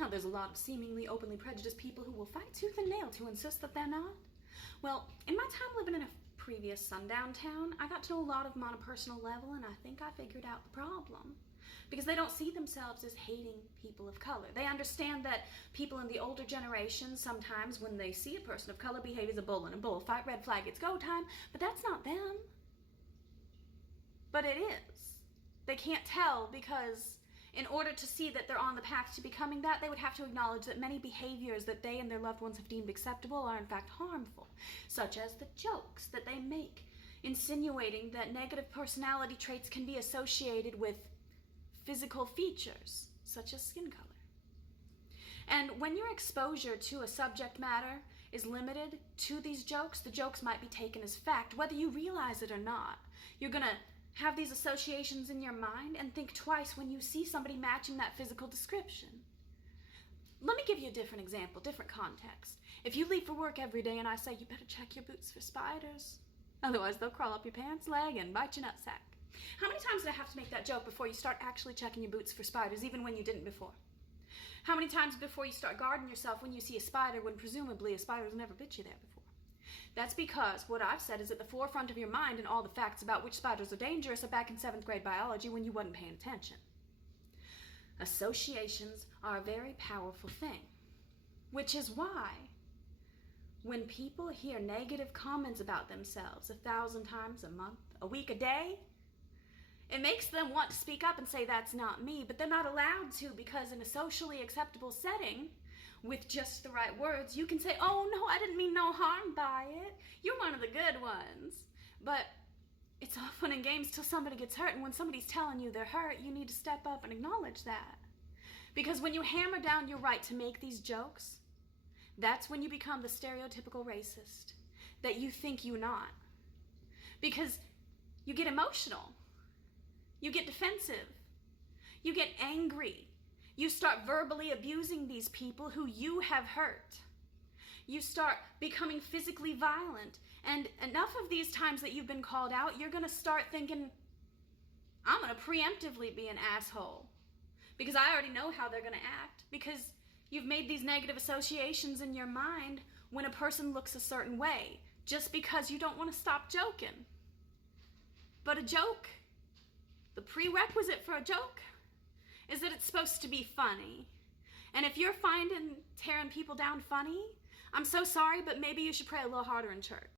how there's a lot of seemingly openly prejudiced people who will fight tooth and nail to insist that they're not? Well, in my time living in a previous sundown town, I got to know a lot of them on a personal level, and I think I figured out the problem. Because they don't see themselves as hating people of color. They understand that people in the older generations, sometimes when they see a person of color, behave as a bull in a bullfight, red flag, it's go time, but that's not them. But it is. They can't tell because in order to see that they're on the path to becoming that, they would have to acknowledge that many behaviors that they and their loved ones have deemed acceptable are in fact harmful, such as the jokes that they make, insinuating that negative personality traits can be associated with physical features, such as skin color. And when your exposure to a subject matter is limited to these jokes, the jokes might be taken as fact, whether you realize it or not. You're going to have these associations in your mind and think twice when you see somebody matching that physical description. Let me give you a different example, different context. If you leave for work every day and I say, you better check your boots for spiders, otherwise they'll crawl up your pants leg and bite your nutsack. How many times did I have to make that joke before you start actually checking your boots for spiders, even when you didn't before? How many times before you start guarding yourself when you see a spider when presumably a spider's never bit you there before? That's because what I've said is at the forefront of your mind, and all the facts about which spiders are dangerous are back in 7th grade biology when you wasn't paying attention. Associations are a very powerful thing, which is why when people hear negative comments about themselves 1,000 times a month, a week, a day, it makes them want to speak up and say, that's not me, but they're not allowed to, because in a socially acceptable setting, with just the right words, you can say, oh no, I didn't mean no harm by it. You're one of the good ones. But it's all fun and games till somebody gets hurt, and when somebody's telling you they're hurt, you need to step up and acknowledge that. Because when you hammer down your right to make these jokes, that's when you become the stereotypical racist that you think you're not. Because you get emotional. You get defensive. You get angry. You start verbally abusing these people who you have hurt. You start becoming physically violent. And enough of these times that you've been called out, you're going to start thinking, I'm going to preemptively be an asshole. Because I already know how they're going to act. Because you've made these negative associations in your mind when a person looks a certain way. Just because you don't want to stop joking. But a joke, the prerequisite for a joke is that it's supposed to be funny. And if you're finding tearing people down funny, I'm so sorry, but maybe you should pray a little harder in church.